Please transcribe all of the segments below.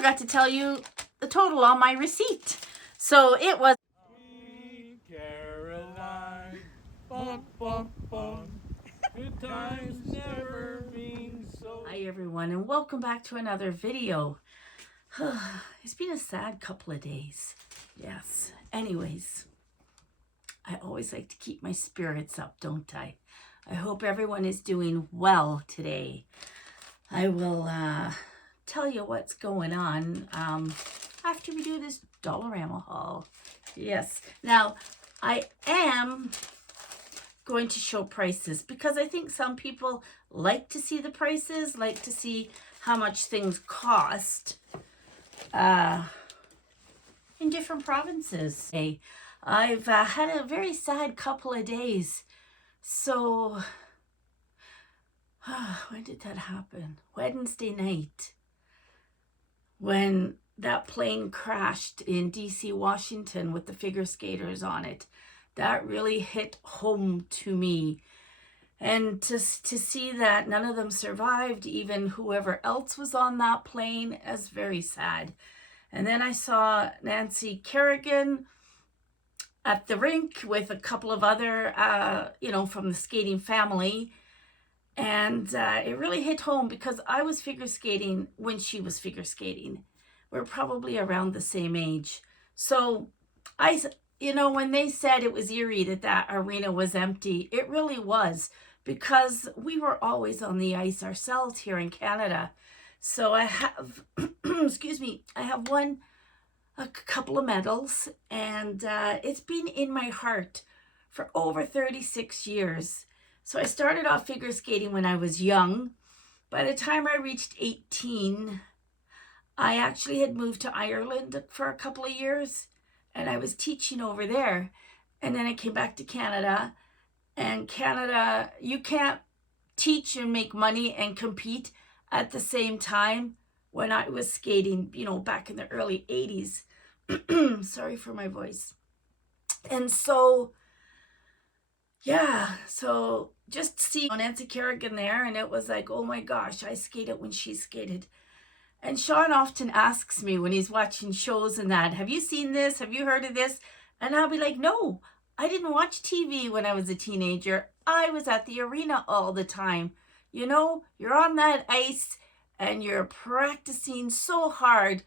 forgot to tell you the total on my receipt. So it was Caroline, bum, bum, bum. Good times never been so. Hi everyone, and welcome back to another video. It's been a sad couple of days. Yes. Anyways, I always like to keep my spirits up, don't I? I hope everyone is doing well today. I will tell you what's going on after we do this Dollarama haul. Yes. Now, I am going to show prices because I think some people like to see the prices, like to see how much things cost in different provinces. I've had a very sad couple of days. So, when did that happen? Wednesday night, when that plane crashed in DC, Washington with the figure skaters on it. That really hit home to me. And to see that none of them survived, even whoever else was on that plane, is very sad. And then I saw Nancy Kerrigan at the rink with a couple of other, from the skating family. And it really hit home because I was figure skating when she was figure skating. We're probably around the same age. So when they said it was eerie that arena was empty, it really was, because we were always on the ice ourselves here in Canada. So I have, excuse me, I have won a couple of medals, and it's been in my heart for over 36 years. So I started off figure skating when I was young. By the time I reached 18, I actually had moved to Ireland for a couple of years, and I was teaching over there. And then I came back to Canada, and Canada, you can't teach and make money and compete at the same time. When I was skating, back in the early 80s. Sorry for my voice. And so, yeah, so just see Nancy Kerrigan there, and it was like, oh my gosh, I skated when she skated. And Sean often asks me when he's watching shows and that, have you seen this? Have you heard of this? And I'll be like, no, I didn't watch TV when I was a teenager. I was at the arena all the time. You're on that ice and you're practicing so hard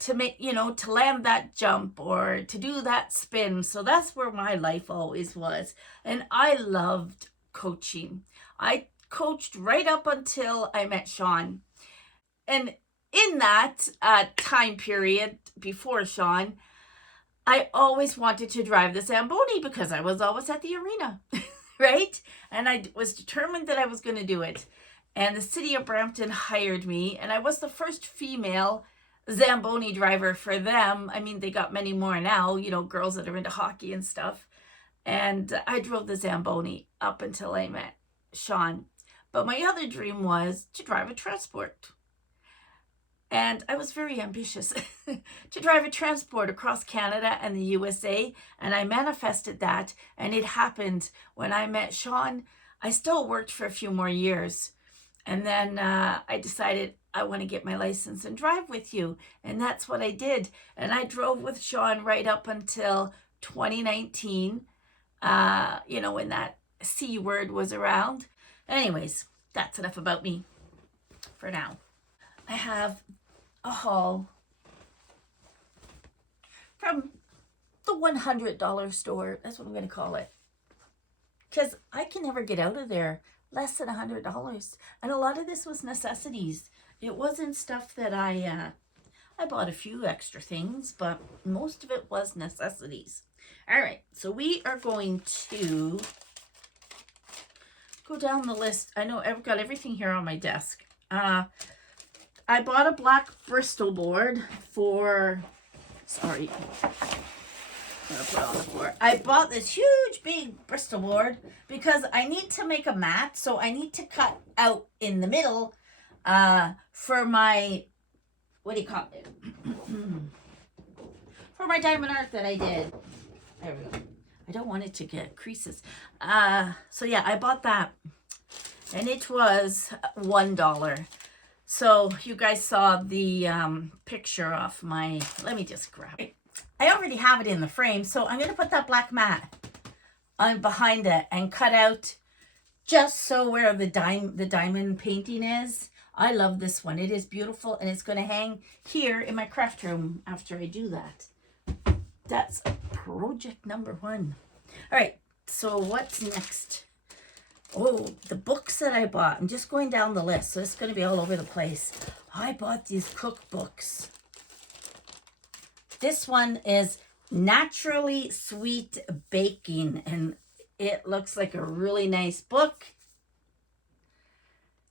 to make, to land that jump or to do that spin. So that's where my life always was. And I loved coaching. I coached right up until I met Sean. And in that time period before Sean, I always wanted to drive the Zamboni because I was always at the arena, right? And I was determined that I was going to do it. And the city of Brampton hired me, and I was the first female Zamboni driver for them. I mean, they got many more now, girls that are into hockey and stuff. And I drove the Zamboni up until I met Sean. But my other dream was to drive a transport. And I was very ambitious to drive a transport across Canada and the USA. And I manifested that. And it happened when I met Sean. I still worked for a few more years. And then I decided I want to get my license and drive with you. And that's what I did. And I drove with Sean right up until 2019, when that C word was around. Anyways, that's enough about me for now. I have a haul from the $100 store. That's what I'm going to call it. Because I can never get out of there less than $100. And a lot of this was necessities. It wasn't stuff that I bought a few extra things, but most of it was necessities. All right, so we are going to go down the list. I know I've got everything here on my desk. I bought a black Bristol board for, sorry, I'm gonna put it on the floor. I bought this huge big Bristol board because I need to make a mat, so I need to cut out in the middle for my, what do you call it? For my diamond art that I did. There we go. I don't want it to get creases. So yeah, I bought that, and it was $1. So you guys saw the picture of my, let me just grab it. I already have it in the frame, so I'm going to put that black mat on behind it and cut out just so where the diamond painting is. I love this one. It is beautiful, and it's going to hang here in my craft room after I do that. That's project number 1. All right, so what's next? Oh, the books that I bought. I'm just going down the list, so it's going to be all over the place. I bought these cookbooks. This one is Naturally Sweet Baking, and it looks like a really nice book.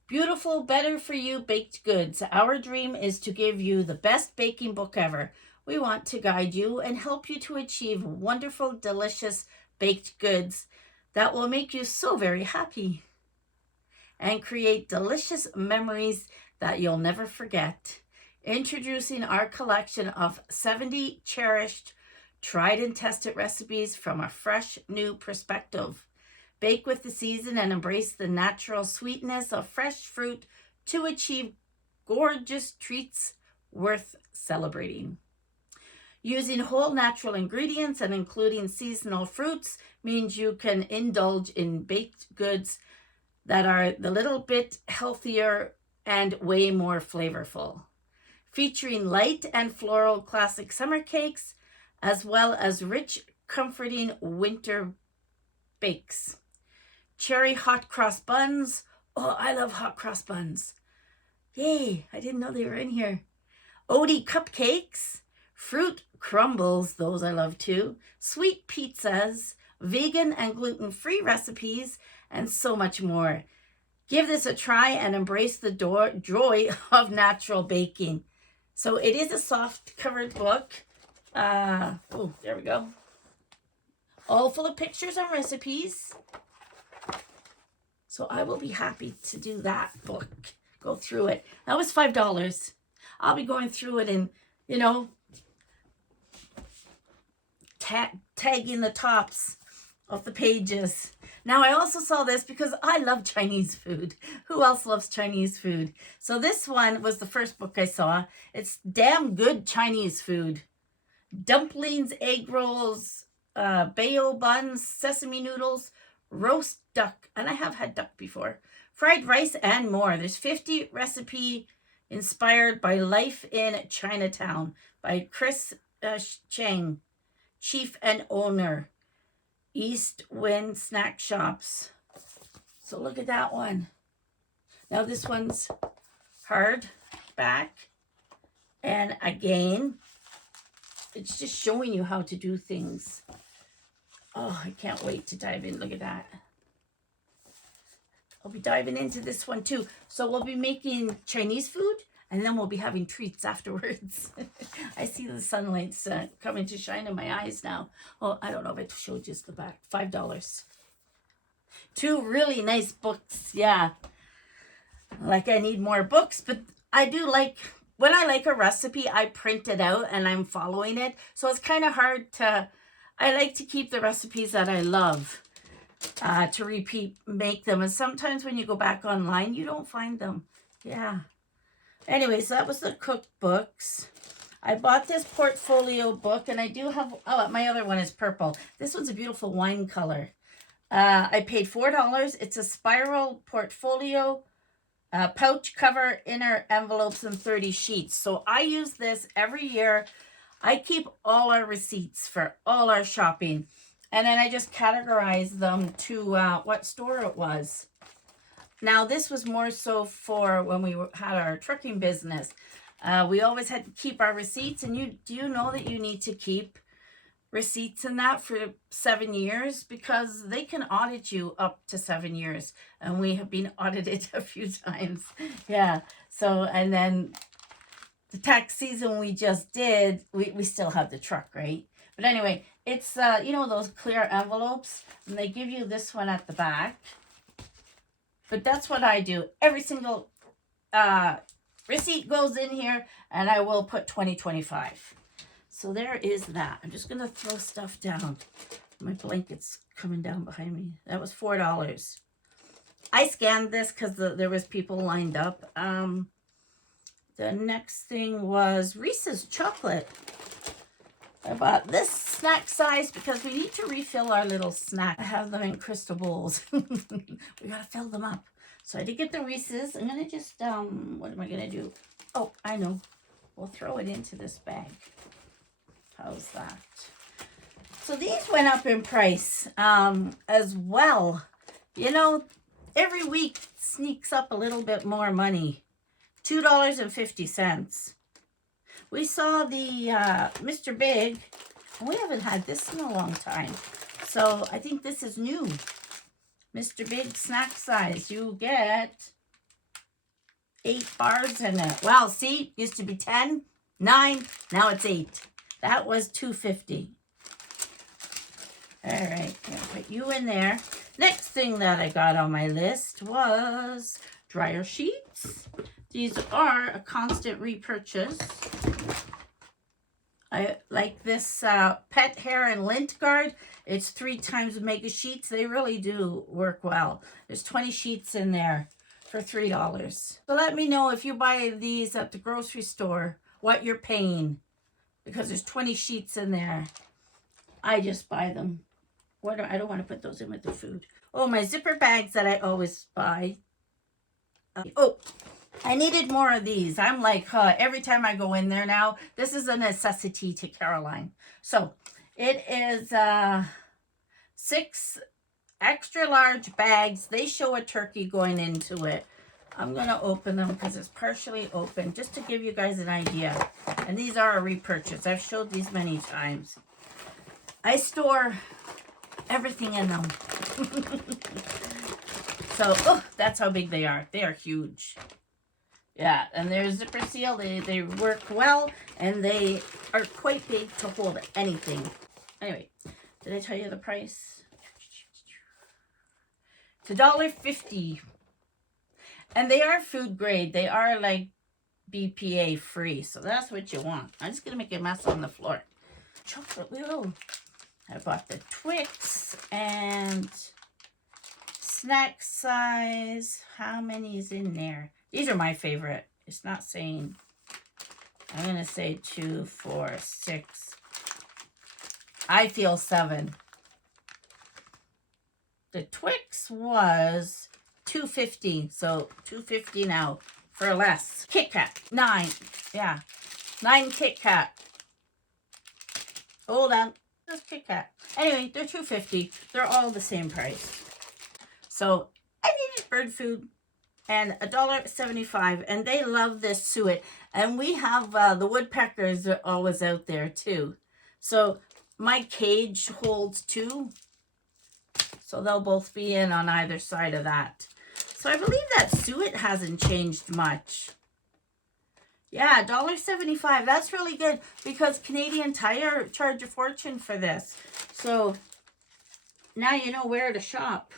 Beautiful, better for you baked goods. Our dream is to give you the best baking book ever. We want to guide you and help you to achieve wonderful, delicious baked goods that will make you so very happy and create delicious memories that you'll never forget. Introducing our collection of 70 cherished, tried and tested recipes from a fresh new perspective. Bake with the season and embrace the natural sweetness of fresh fruit to achieve gorgeous treats worth celebrating. Using whole natural ingredients and including seasonal fruits means you can indulge in baked goods that are the little bit healthier and way more flavorful. Featuring light and floral classic summer cakes, as well as rich, comforting winter bakes. Cherry hot cross buns. Oh, I love hot cross buns. Yay, I didn't know they were in here. Oaty cupcakes. Fruit crumbles, those I love too. Sweet pizzas. Vegan and gluten-free recipes, and so much more. Give this a try and embrace the joy of natural baking. So it is a soft covered book. Oh, there we go. All full of pictures and recipes. So I will be happy to do that book. Go through it. That was $5. I'll be going through it and, you know, tagging the tops of the pages. Now I also saw this because I love Chinese food. Who else loves Chinese food? So this one was the first book I saw. It's damn good Chinese food. Dumplings, egg rolls, bao buns, sesame noodles, roast duck, and I have had duck before, fried rice, and more. There's 50 recipe inspired by life in Chinatown by Chris Cheng, chief and owner, East Wind Snack Shops. So look at that one. Now this one's hard back, and again, it's just showing you how to do things. Oh, I can't wait to dive in. Look at that. I'll be diving into this one too. So we'll be making Chinese food, and then we'll be having treats afterwards. I see the sunlight's coming to shine in my eyes now. Oh, I don't know if I showed just the back. $5. 2 really nice books. Yeah. Like I need more books, but I do like, when I like a recipe, I print it out and I'm following it. So it's kind of hard to, I like to keep the recipes that I love to repeat, make them. And sometimes when you go back online, you don't find them. Yeah. Anyways, that was the cookbooks. I bought this portfolio book, and I do have, oh, my other one is purple. This one's a beautiful wine color. I paid $4. It's a spiral portfolio, pouch cover, inner envelopes, and 30 sheets. So I use this every year. I keep all our receipts for all our shopping, and then I just categorize them to what store it was. Now, this was more so for when we had our trucking business. We always had to keep our receipts, and do you know that you need to keep receipts in that for 7 years, because they can audit you up to 7 years, and we have been audited a few times. Yeah. So, and then the tax season we just did, we still have the truck, right? But anyway, it's you know, those clear envelopes, and they give you this one at the back. But that's what I do. Every single receipt goes in here, and I will put 2025. So there is that. I'm just going to throw stuff down. My blanket's coming down behind me. That was $4. I scanned this because there was people lined up. The next thing was Reese's chocolate. I bought this snack size because we need to refill our little snack. I have them in crystal bowls. We gotta fill them up. So I did get the Reese's. I'm gonna just, what am I gonna do? Oh, I know. We'll throw it into this bag. How's that? So these went up in price as well. You know, every week sneaks up a little bit more money. $2.50. We saw the Mr. Big, and we haven't had this in a long time. So I think this is new. Mr. Big snack size. You get 8 bars in it. Well, see, used to be 10, 9, now it's 8. That was $2.50. All right, gonna put you in there. Next thing that I got on my list was dryer sheets. These are a constant repurchase. I like this pet hair and lint guard. It's 3 times mega sheets. They really do work well. There's 20 sheets in there for $3. So let me know if you buy these at the grocery store, what you're paying, because there's 20 sheets in there. I just buy them. I don't want to put those in with the food. Oh, my zipper bags that I always buy. Oh, I needed more of these. I'm like, every time I go in there now, this is a necessity to Caroline. So it is 6 extra large bags. They show a turkey going into it. I'm going to open them because it's partially open just to give you guys an idea. And these are a repurchase. I've showed these many times. I store everything in them. So, oh, that's how big they are. They are huge. Yeah, and they're zipper seal. They work well, and they are quite big to hold anything. Anyway, did I tell you the price? It's $1.50. And they are food grade. They are like BPA free. So that's what you want. I'm just going to make a mess on the floor. Chocolate wheel. I bought the Twix and snack size. How many is in there? These are my favorite. It's not saying. I'm going to say 2, 4, 6. I feel 7. The Twix was $2.50. So $2.50 now for less. Kit Kat. 9. Yeah. 9 Kit Kat. Hold on. That's Kit Kat. Anyway, they're $2.50. They're all the same price. So I needed bird food and $1.75, and they love this suet. And we have the woodpeckers are always out there too. So my cage holds 2. So they'll both be in on either side of that. So I believe that suet hasn't changed much. Yeah, $1.75. That's really good because Canadian Tire charge a fortune for this. So now you know where to shop.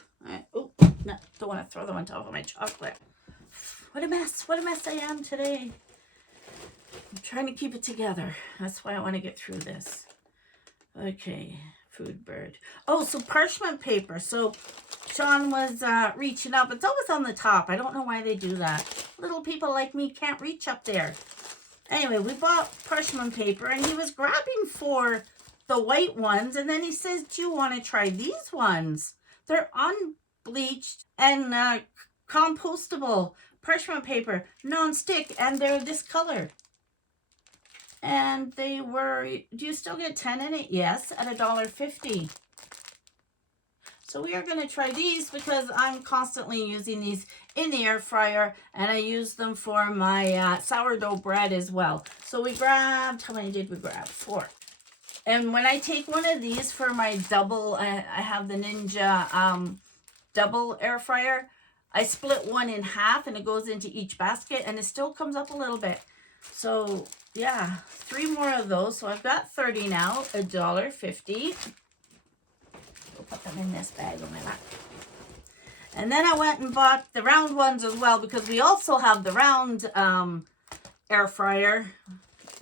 Oh, no, don't want to throw them on top of my chocolate. What a mess. What a mess I am today. I'm trying to keep it together. That's why I want to get through this. Okay, food bird. Oh, so parchment paper. So Sean was reaching up. It's always on the top. I don't know why they do that. Little people like me can't reach up there. Anyway, we bought parchment paper, and he was grabbing for the white ones, and then he says, do you want to try these ones? They're unbleached and compostable parchment paper, non-stick, and they're this color. And they were, do you still get 10 in it? Yes, at $1.50. So we are going to try these because I'm constantly using these in the air fryer, and I use them for my sourdough bread as well. So we grabbed, how many did we grab? 4. And when I take one of these for my double, I have the Ninja double air fryer, I split one in half and it goes into each basket, and it still comes up a little bit. So yeah, 3 more of those. So I've got 30 now, $1.50. We'll put them in this bag on my lap. And then I went and bought the round ones as well, because we also have the round air fryer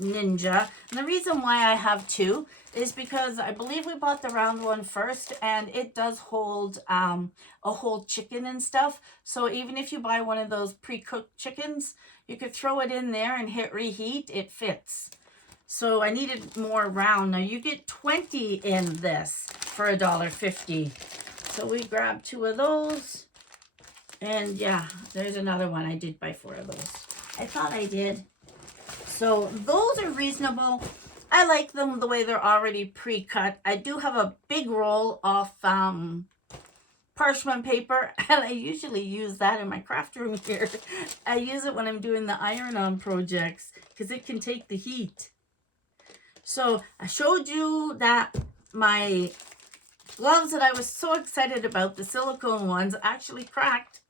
Ninja. And the reason why I have 2 is because I believe we bought the round one first, and it does hold a whole chicken and stuff. So even if you buy one of those pre-cooked chickens, You could throw it in there and hit reheat. It fits. So I needed more round. Now you get 20 in this for $1.50. So we grabbed 2 of those. And yeah, there's another one. I did buy 4 of those. I thought I did. So those are reasonable. I like them the way they're already pre-cut. I do have a big roll of parchment paper, and I usually use that in my craft room here. I use it when I'm doing the iron-on projects because it can take the heat. So I showed you that my gloves that I was so excited about, the silicone ones, actually cracked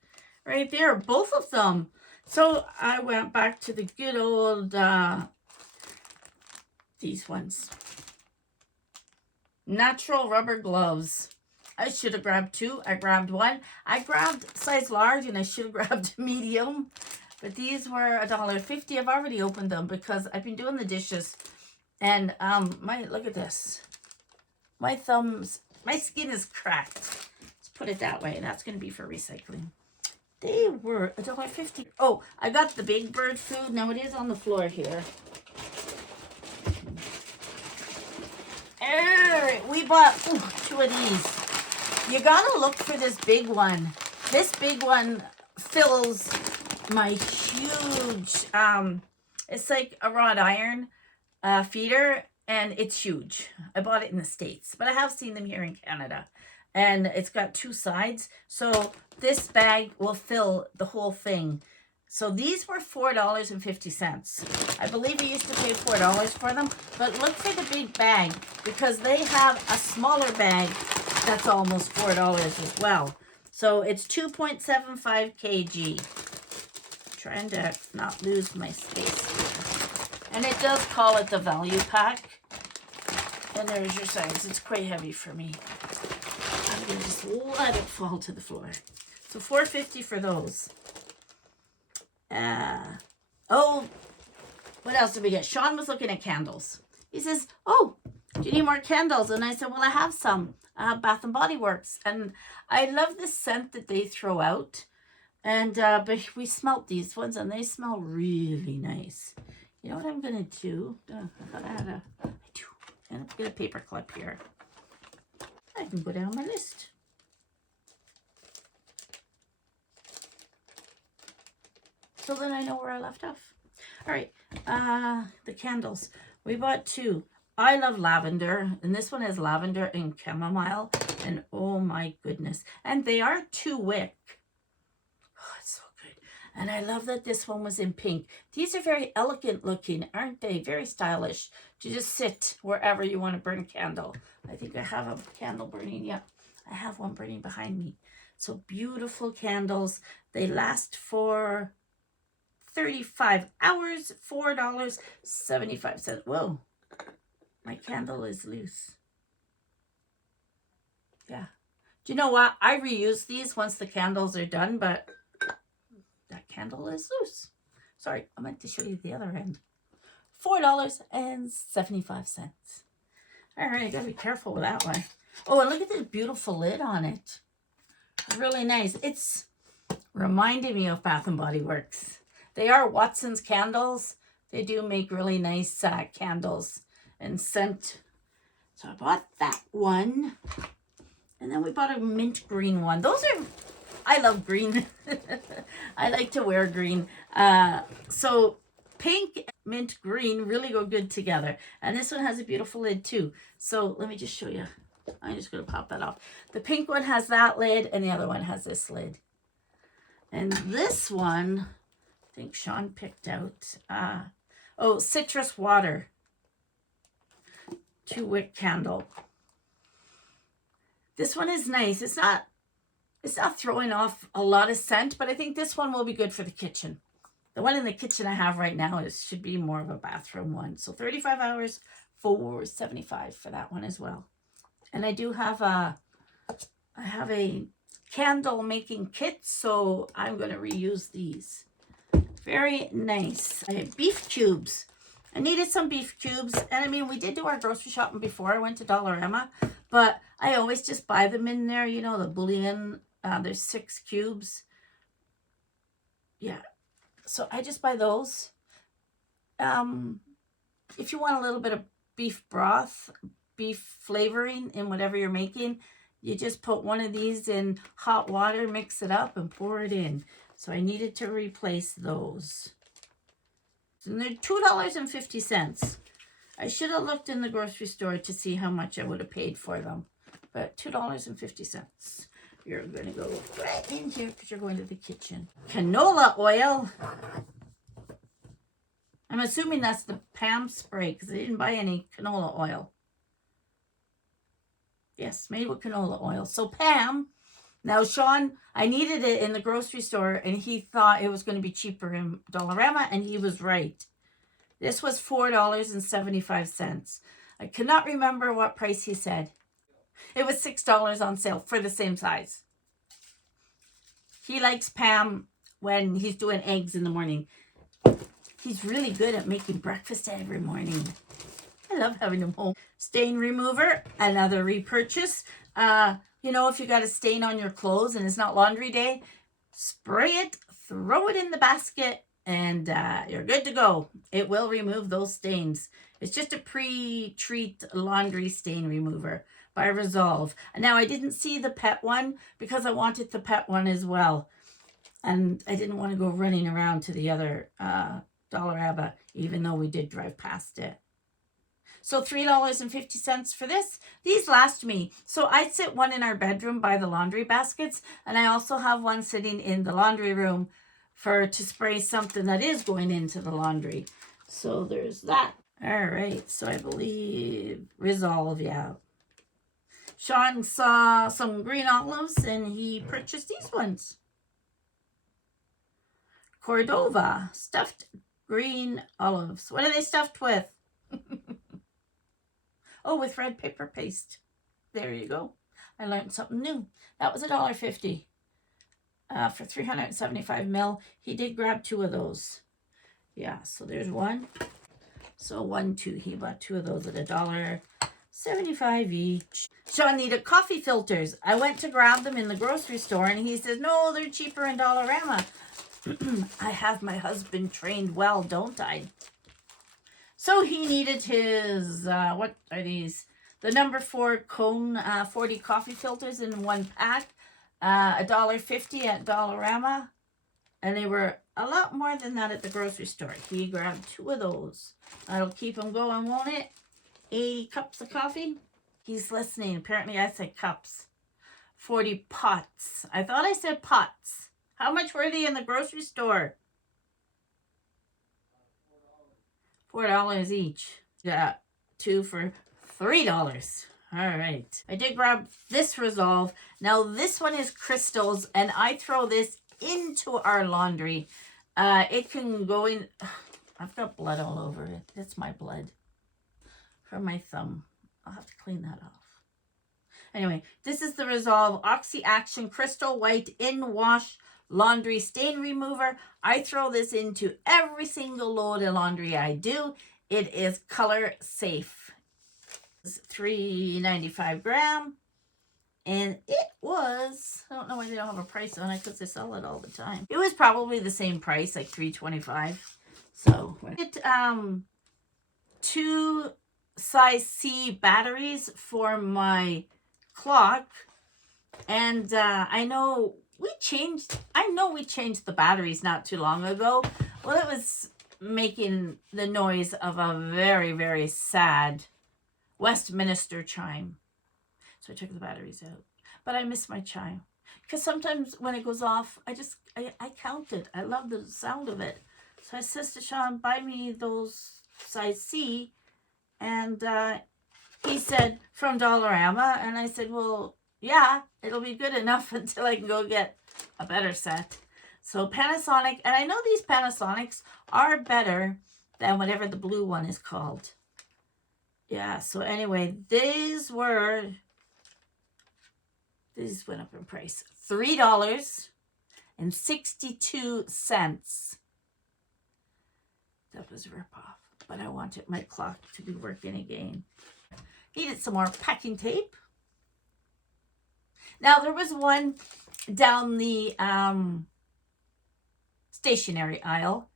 right there, both of them. So I went back to the good old, these ones. Natural rubber gloves. I should have grabbed 2. I grabbed 1. I grabbed size large and I should have grabbed medium. But these were $1.50. I've already opened them because I've been doing the dishes. And look at this. My thumbs, my skin is cracked. Let's put it that way. That's going to be for recycling. They were $1.50. Oh, I got the Big Bird food. Now it is on the floor here. Alright, we bought 2 of these. You gotta look for this big one. This big one fills my huge, it's like a wrought iron feeder, and it's huge. I bought it in the States, but I have seen them here in Canada. And it's got 2 sides, so this bag will fill the whole thing. So these were $4.50. I believe we used to pay $4 for them, but look for the big bag because they have a smaller bag that's almost $4 as well. So it's 2.75 kg. Trying to not lose my space here. And it does call it the value pack. And there's your size. It's quite heavy for me. I'm going to just let it fall to the floor. So $4.50 for those. Oh, what else did we get? Sean was looking at candles. He says, oh, do you need more candles? And I said, well, I have some. Bath and Body Works. And I love the scent that they throw out. And but we smelt these ones and they smell really nice. You know what I'm going to do? I thought I had I do. And I'll get a paper clip here. I can go down my list. So then I know where I left off. All right, the candles. We bought 2. I love lavender, and this one has lavender and chamomile, and oh my goodness. And they are 2 wick. Oh, it's so good. And I love that this one was in pink. These are very elegant looking, aren't they? Very stylish to just sit wherever you want to burn a candle. I think I have a candle burning. Yep, I have one burning behind me. So beautiful candles. They last for 35 hours, $4.75. Whoa, my candle is loose. Yeah. Do you know what? I reuse these once the candles are done, but that candle is loose. Sorry, I meant to show you the other end. $4.75. All right, I gotta be careful with that one. Oh, and look at this beautiful lid on it. Really nice. It's reminding me of Bath and Body Works. They are Watson's candles. They do make really nice candles and scent. So I bought that one. And then we bought a mint green one. Those are, I love green. I like to wear green. So pink and mint green really go good together. And this one has a beautiful lid too. So let me just show you. I'm just going to pop that off. The pink one has that lid and the other one has this lid. And this one, I think Sean picked out. Citrus water. 2 wick candle. This one is nice. It's not throwing off a lot of scent, but I think this one will be good for the kitchen. The one in the kitchen I have right now should be more of a bathroom one. So 35 hours, $4.75 for that one as well. And I do have I have a candle making kit, so I'm going to reuse these. Very nice. I have beef cubes. I needed some beef cubes. And I mean, we did do our grocery shopping before. I went to Dollarama. But I always just buy them in there. You know, the bouillon. There's 6 cubes. Yeah. So I just buy those. If you want a little bit of beef broth, beef flavoring in whatever you're making, you just put one of these in hot water, mix it up, and pour it in. So I needed to replace those. And they're $2.50. I should have looked in the grocery store to see how much I would have paid for them. But $2.50. You're going to go right in here because you're going to the kitchen. Canola oil. I'm assuming that's the Pam spray because I didn't buy any canola oil. Yes, made with canola oil. So Pam, now Sean, I needed it in the grocery store and he thought it was going to be cheaper in Dollarama, and he was right. This was $4.75. I cannot remember what price he said. It was $6 on sale for the same size. He likes Pam when he's doing eggs in the morning. He's really good at making breakfast every morning. I love having him home. Stain remover, another repurchase. You know, if you got a stain on your clothes and it's not laundry day, spray it, throw it in the basket, and you're good to go. It will remove those stains. It's just a pre-treat laundry stain remover by Resolve. Now, I didn't see the pet one because I wanted the pet one as well. And I didn't want to go running around to the other Dollarama, even though we did drive past it. So $3.50 for this. These last me. So I sit one in our bedroom by the laundry baskets, and I also have one sitting in the laundry room to spray something that is going into the laundry. So there's that. All right. So I believe Resolve, yeah. Sean saw some green olives and he purchased these ones. Cordova stuffed green olives. What are they stuffed with? Oh, with red paper paste. There you go. I learned something new. That was $1.50 for 375 ml. He did grab 2 of those. Yeah, so there's one. So 1, 2. He bought 2 of those at $1.75 each. Sean needed coffee filters. I went to grab them in the grocery store, and he says, no, they're cheaper in Dollarama. I have my husband trained well, don't I? So he needed his, what are these? The number 4 cone 40 coffee filters in one pack. $1.50 at Dollarama. And they were a lot more than that at the grocery store. He grabbed 2 of those. That'll keep him going, won't it? 80 cups of coffee. He's listening. Apparently I said cups. 40 pots. I thought I said pots. How much were they in the grocery store? $4 each. Yeah, 2 for $3. All right. I did grab this Resolve. Now this one is crystals, and I throw this into our laundry. It can go in. I've got blood all over it. It's my blood from my thumb. I'll have to clean that off. Anyway, this is the Resolve Oxy Action Crystal White In Wash Laundry Stain Remover. I throw this into every single load of laundry I do. It is color safe. It's $3.95 gram. And it was, I don't know why they don't have a price on it because they sell it all the time. It was probably the same price, like $3.25. So, it 2 size C batteries for my clock. And I know we changed the batteries not too long ago. Well, it was making the noise of a very, very sad Westminster chime. So I took the batteries out. But I miss my chime. Because sometimes when it goes off, I count it. I love the sound of it. So I said to Sean, buy me those size C. And he said, from Dollarama. And I said, well, yeah, it'll be good enough until I can go get a better set. So Panasonic. And I know these Panasonics are better than whatever the blue one is called. Yeah, so anyway, these went up in price. $3.62. That was a ripoff. But I wanted my clock to be working again. Needed some more packing tape. Now, there was one down the stationery aisle,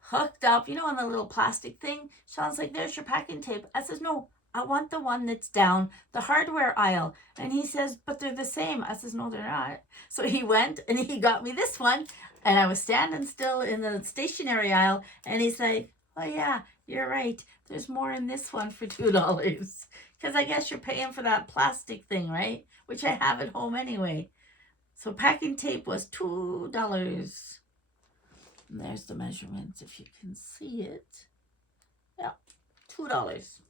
hooked up, you know, on the little plastic thing. Sean's like, there's your packing tape. I says, no, I want the one that's down the hardware aisle. And he says, but they're the same. I says, no, they're not. So he went and he got me this one. And I was standing still in the stationery aisle. And he's like, oh, yeah, you're right. There's more in this one for $2. Because I guess you're paying for that plastic thing, right? Which I have at home anyway. So packing tape was $2. And there's the measurements, if you can see it. Yeah, $2.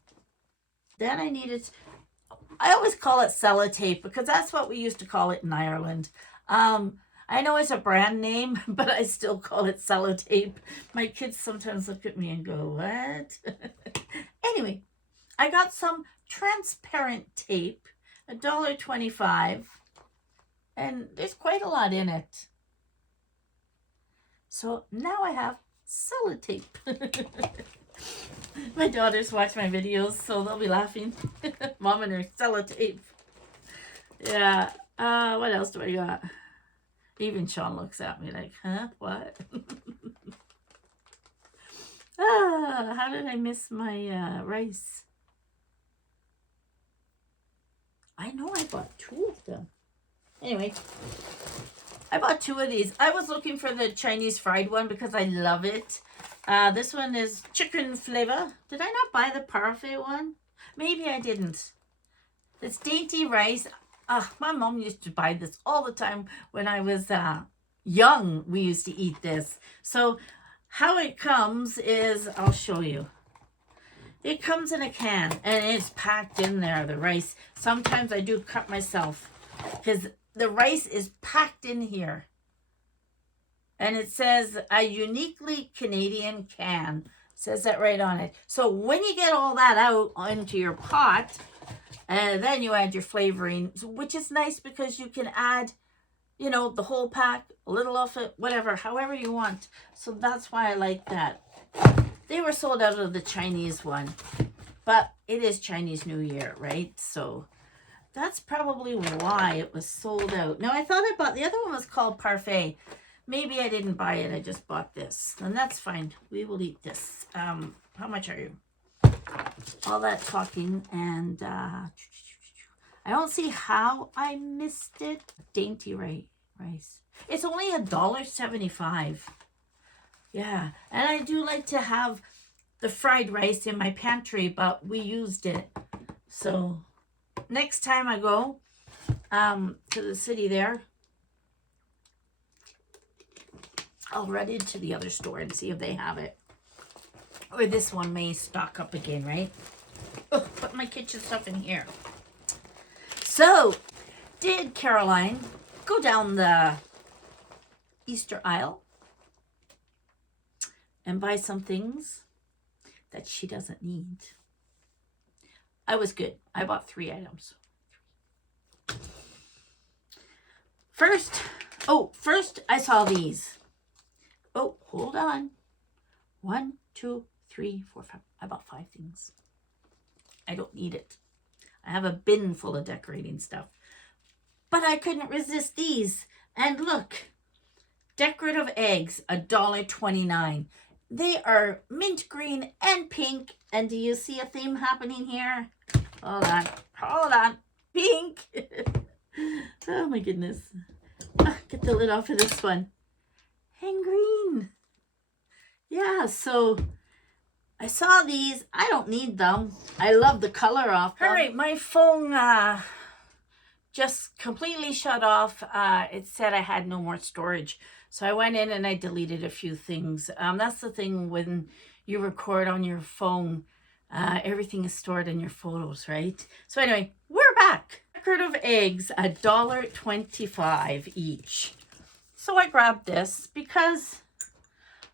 Then I needed, I always call it sellotape because that's what we used to call it in Ireland. I know it's a brand name, but I still call it sellotape. My kids sometimes look at me and go, what? Anyway, I got some transparent tape, $1.25, and there's quite a lot in it. So now I have sellotape. My daughters watch my videos, so they'll be laughing. Mom and her sellotape. Yeah. What else do I got? Even Sean looks at me like, huh? What? How did I miss my rice? I know I bought 2 of them. Anyway, I bought 2 of these. I was looking for the Chinese fried one because I love it. This one is chicken flavor. Did I not buy the parfait one? Maybe I didn't. It's dainty rice. My mom used to buy this all the time when I was young. We used to eat this. So how it comes is, I'll show you. It comes in a can and it's packed in there, the rice. Sometimes I do cut myself because the rice is packed in here. And it says a uniquely Canadian can. It says that right on it. So when you get all that out into your pot, then you add your flavoring, which is nice because you can add, you know, the whole pack, a little of it, whatever, however you want. So that's why I like that. They were sold out of the Chinese one, but it is Chinese New Year, right? So that's probably why it was sold out. Now, I thought I bought, the other one was called Parfait. Maybe I didn't buy it. I just bought this. And that's fine. We will eat this. How much are you? All that talking. And I don't see how I missed it. Dainty rice. It's only $1.75. Yeah. And I do like to have the fried rice in my pantry, but we used it. So next time I go to the city there, I'll run into the other store and see if they have it. Or this one may stock up again, right? Oh, put my kitchen stuff in here. So, did Caroline go down the Easter aisle and buy some things that she doesn't need? I was good. I bought 3 items. First I saw these. Oh, hold on. 1, 2, 3, 4, 5. I bought 5 things. I don't need it. I have a bin full of decorating stuff. But I couldn't resist these. And look, decorative eggs, $1.29. They are mint green and pink. And do you see a theme happening here? Hold on. Pink. Oh my goodness. Get the lid off of this one. And green. Yeah, so I saw these. I don't need them. I love the color off them. All right, my phone just completely shut off. It said I had no more storage. So I went in and I deleted a few things. That's the thing when you record on your phone. Everything is stored in your photos, right? So anyway, we're back. Decorative eggs, $1.25 each. So I grabbed this because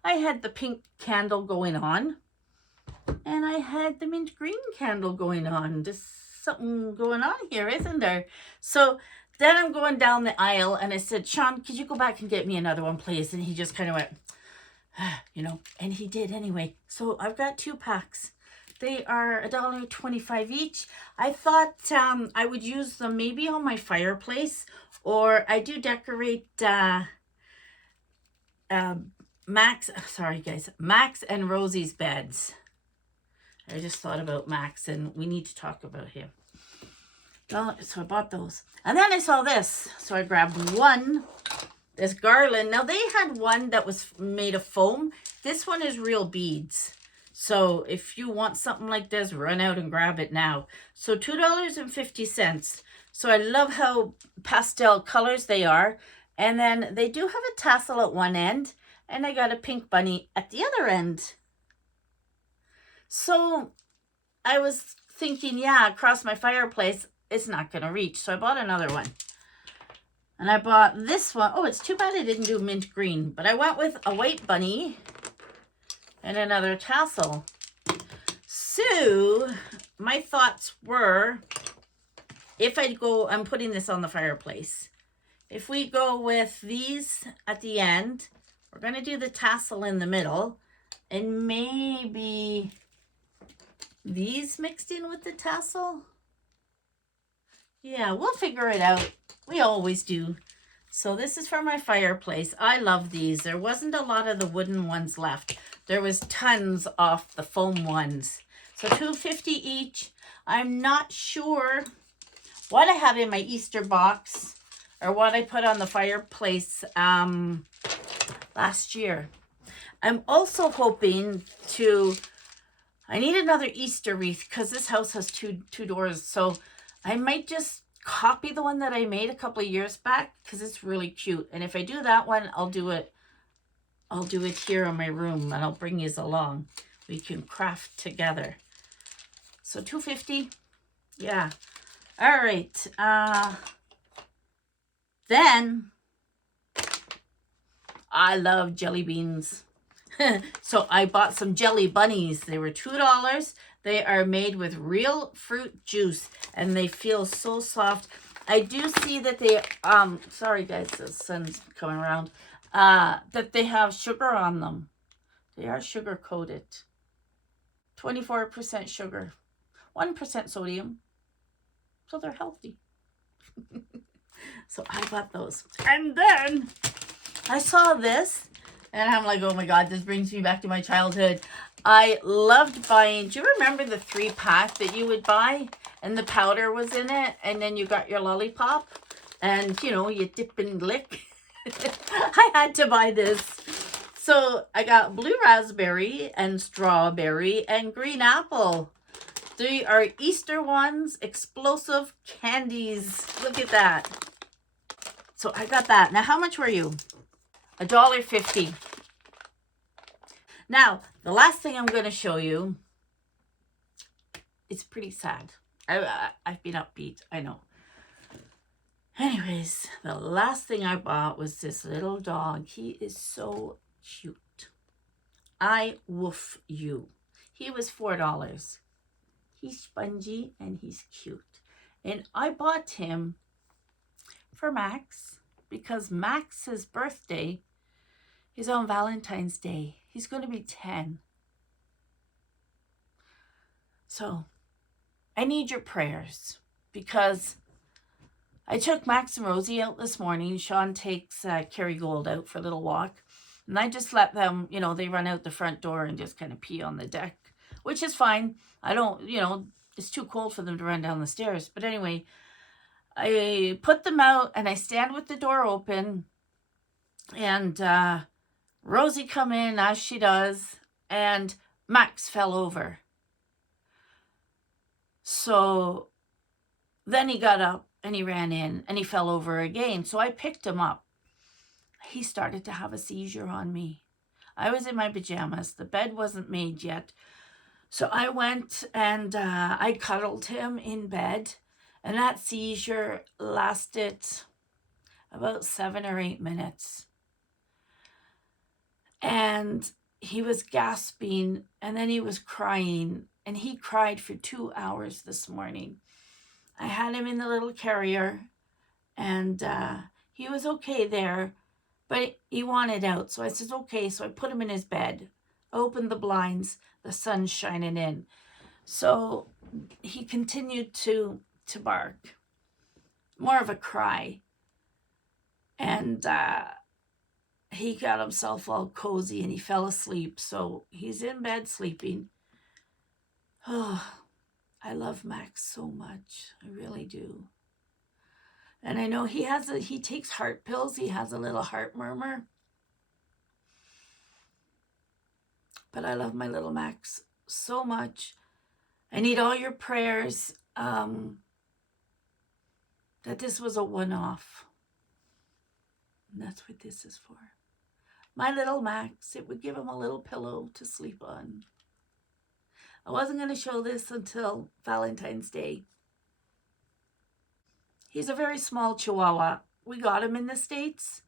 I had the pink candle going on and I had the mint green candle going on. There's something going on here, isn't there? So then I'm going down the aisle and I said, Sean, could you go back and get me another one, please? And he just kind of went, you know, and he did anyway. So I've got 2 packs. They are $1.25 each. I thought I would use them maybe on my fireplace, or I do decorate sorry guys, Max and Rosie's beds. I just thought about Max and we need to talk about him. So I bought those. And then I saw this. So I grabbed one, this garland. Now they had one that was made of foam. This one is real beads. So if you want something like this, run out and grab it now. So $2.50. So I love how pastel colors they are. And then they do have a tassel at one end. And I got a pink bunny at the other end. So I was thinking, yeah, across my fireplace, it's not going to reach. So I bought another one. And I bought this one. Oh, it's too bad I didn't do mint green. But I went with a white bunny and another tassel. So my thoughts were, if I go, I'm putting this on the fireplace. If we go with these at the end, we're going to do the tassel in the middle. And maybe these mixed in with the tassel. Yeah, we'll figure it out. We always do. So this is for my fireplace. I love these. There wasn't a lot of the wooden ones left. There was tons off the foam ones. So $2.50 each. I'm not sure what I have in my Easter box or what I put on the fireplace last year. I'm also hoping to, I need another Easter wreath because this house has two doors. So I might just copy the one that I made a couple of years back because it's really cute. And if I do that one, I'll do it here in my room and I'll bring you along. We can craft together. So $2.50. Yeah. All right. Then I love jelly beans. So I bought some jelly bunnies. They were $2. They are made with real fruit juice and they feel so soft. I do see that they, sorry guys, the sun's coming around, that they have sugar on them. They are sugar coated. 24% sugar, 1% sodium. So they're healthy. So I bought those. And then I saw this and I'm like, oh my God, this brings me back to my childhood. I loved buying, do you remember the 3-pack that you would buy and the powder was in it and then you got your lollipop and you know, you dip and lick? I had to buy this. So I got blue raspberry and strawberry and green apple. They are Easter ones, explosive candies. Look at that. So I got that. Now, how much were you? $1.50. Now, the last thing I'm going to show you, it's pretty sad. I've been upbeat, I know. Anyways, the last thing I bought was this little dog. He is so cute. I woof you. He was $4. He's spongy and he's cute. And I bought him for Max because Max's birthday is on Valentine's Day. He's going to be 10. So I need your prayers because I took Max and Rosie out this morning. Sean takes Carrie Gold out for a little walk. And I just let them, you know, they run out the front door and just kind of pee on the deck, which is fine. I don't, you know, it's too cold for them to run down the stairs. But anyway, I put them out and I stand with the door open and Rosie come in as she does and Max fell over. So then he got up and he ran in and he fell over again. So I picked him up. He started to have a seizure on me. I was in my pajamas. The bed wasn't made yet. So I went and I cuddled him in bed. And that seizure lasted about 7 or 8 minutes. And he was gasping and then he was crying. And he cried for 2 hours this morning. I had him in the little carrier and he was okay there, but he wanted out. So I said, okay. So I put him in his bed, opened the blinds, the sun's shining in. So he continued to bark, more of a cry. And he got himself all cozy and he fell asleep. So he's in bed sleeping. Oh, I love Max so much. I really do. And I know he takes heart pills. He has a little heart murmur. But I love my little Max so much. I need all your prayers that this was a one-off. And that's what this is for. My little Max, it would give him a little pillow to sleep on. I wasn't going to show this until Valentine's Day. He's a very small Chihuahua. We got him in the States.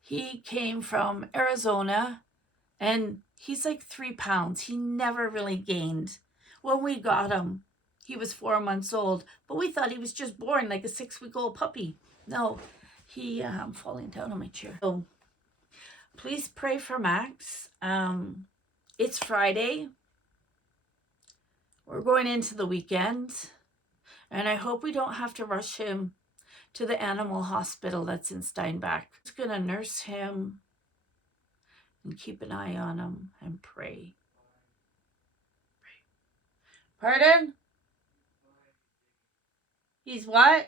He came from Arizona, and he's like 3 pounds. He never really gained. When we got him, he was 4 months old, but we thought he was just born like a 6-week-old puppy. No, I'm falling down on my chair. So please pray for Max. It's Friday. We're going into the weekend, and I hope we don't have to rush him to the animal hospital that's in Steinbach. It's going to nurse him and keep an eye on him and pray. Pardon? He's what?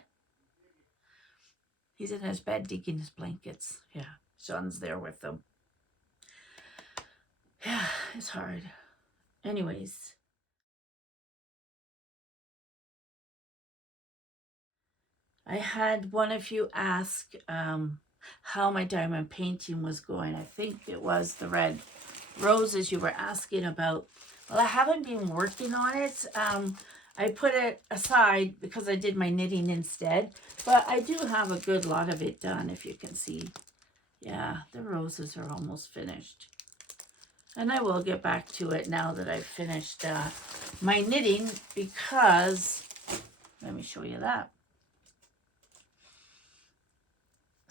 He's in his bed digging his blankets. Yeah, Sean's there with him. Yeah, it's hard. Anyways. I had one of you ask how my diamond painting was going. I think it was the red roses you were asking about. Well, I haven't been working on it. I put it aside because I did my knitting instead. But I do have a good lot of it done, if you can see. Yeah, the roses are almost finished. And I will get back to it now that I've finished my knitting because, let me show you that.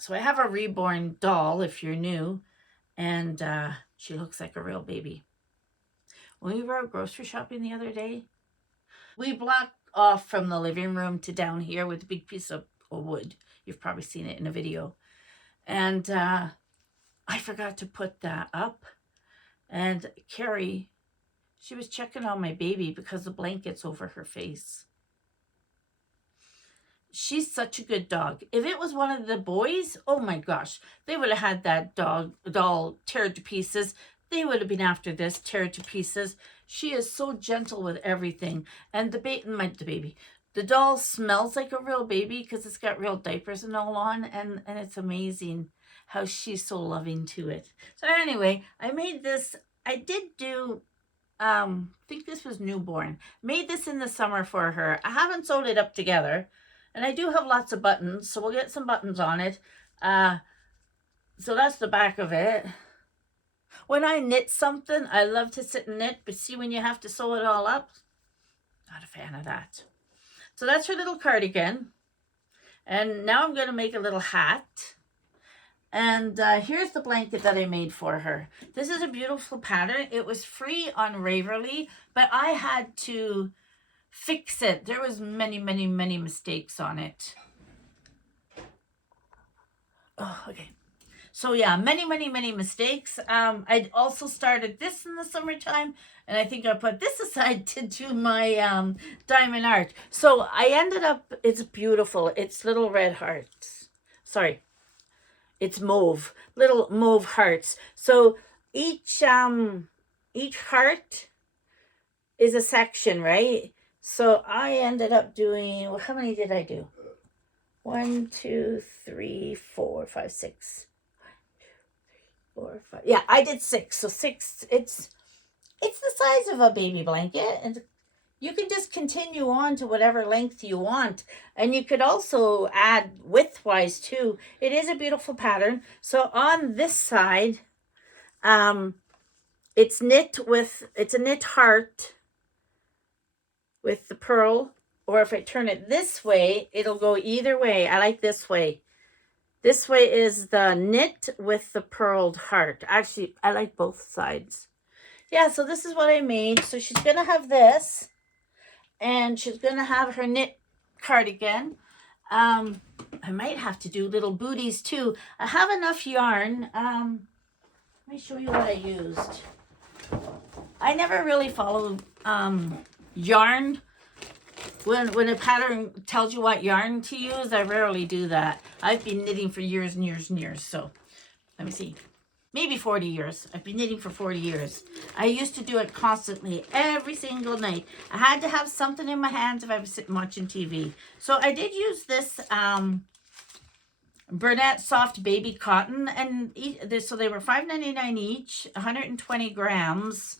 So I have a reborn doll, if you're new, and she looks like a real baby. When we were out grocery shopping the other day, we blocked off from the living room to down here with a big piece of wood. You've probably seen it in a video. And I forgot to put that up. And Carrie, she was checking on my baby because the blanket's over her face. She's such a good dog. If it was one of the boys, oh my gosh, they would have had that doll tear to pieces. They would have been after this, tear to pieces. She is so gentle with everything. And the doll smells like a real baby because it's got real diapers and all on. And it's amazing how she's so loving to it. So anyway, I made this. I did do, I think this was newborn. Made this in the summer for her. I haven't sewed it up together. And I do have lots of buttons, so we'll get some buttons on it. So that's the back of it. When I knit something, I love to sit and knit, but see when you have to sew it all up, not a fan of that. So that's her little cardigan. And now I'm going to make a little hat. And here's the blanket that I made for her. This is a beautiful pattern. It was free on Ravelry, but I had to fix it. There was many mistakes on it. Oh, okay. So yeah, many mistakes. I also started this in the summertime, and I think I put this aside to do my diamond art. So I ended up, it's beautiful. It's little red hearts. Sorry, it's mauve, little mauve hearts. So each heart is a section, right? So I ended up doing, well, how many did I do? 1, 2, 3, 4, 5, 6. 4, 5. Yeah, I did 6. So 6, it's the size of a baby blanket. And you can just continue on to whatever length you want. And you could also add width-wise too. It is a beautiful pattern. So on this side, it's a knit heart with the pearl, or if I turn it this way, it'll go either way. I like this way. This way is the knit with the purled heart. Actually, I like both sides. Yeah, so this is what I made. So she's going to have this, and she's going to have her knit cardigan. I I might have to do little booties too. I have enough yarn. Let me show you what I used. I never really follow yarn. When a pattern tells you what yarn to use, I rarely do that. I've been knitting for years and years and years. So let me see. Maybe 40 years. I've been knitting for 40 years. I used to do it constantly, every single night. I had to have something in my hands if I was sitting watching TV. So I did use this Burnett Soft Baby Cotton. And so they were $5.99 each, 120 grams.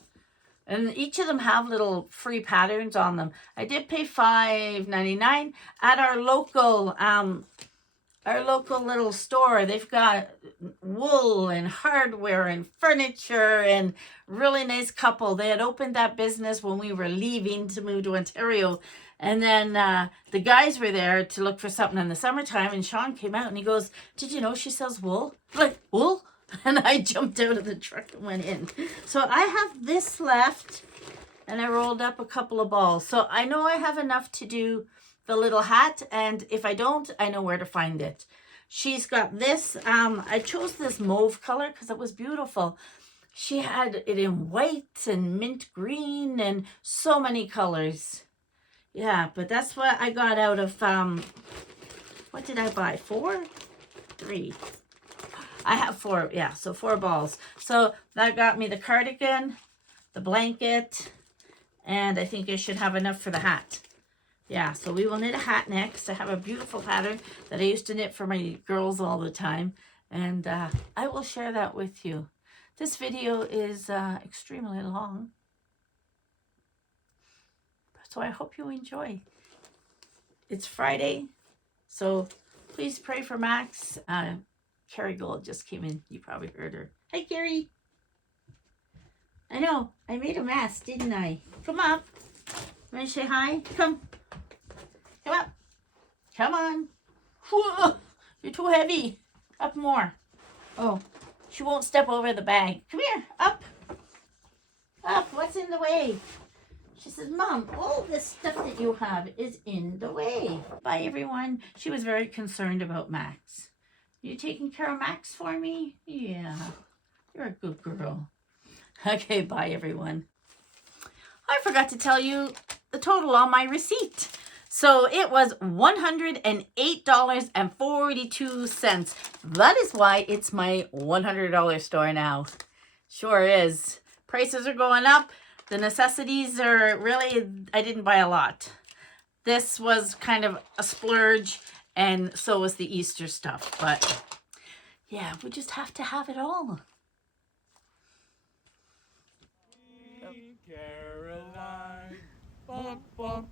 And each of them have little free patterns on them. I did pay $5.99 at our local little store. They've got wool and hardware and furniture and really nice couple. They had opened that business when we were leaving to move to Ontario. And then the guys were there to look for something in the summertime. And Sean came out and he goes, "Did you know she sells wool?" I'm like, "Wool?" And I jumped out of the truck and went in. So I have this left. And I rolled up a couple of balls. So I know I have enough to do the little hat, and if I don't, I know where to find it. She's got this. I chose this mauve color because it was beautiful. She had it in white and mint green and so many colors. Yeah, but that's what I got out of, what did I buy? 4? 3. I have 4, yeah, so 4 balls. So that got me the cardigan, the blanket, and I think I should have enough for the hat. Yeah, so we will knit a hat next. I have a beautiful pattern that I used to knit for my girls all the time. And I will share that with you. This video is extremely long. So I hope you enjoy. It's Friday, so please pray for Max. Carrie Gold just came in. You probably heard her. Hi, Carrie. I know, I made a mess, didn't I? Come up. Want to say hi? Come. Come up. Come on. Whoa, you're too heavy. Up more. Oh, she won't step over the bag. Come here. Up. Up. What's in the way? She says, "Mom, all this stuff that you have is in the way." Bye, everyone. She was very concerned about Max. You taking care of Max for me? Yeah. You're a good girl. Okay, bye, everyone. I forgot to tell you the total on my receipt. So it was $108.42. That is why it's my $100 store now. Sure is. Prices are going up. The necessities are really, I didn't buy a lot. This was kind of a splurge, and so was the Easter stuff. But yeah, we just have to have it all. Caroline, bum, bum,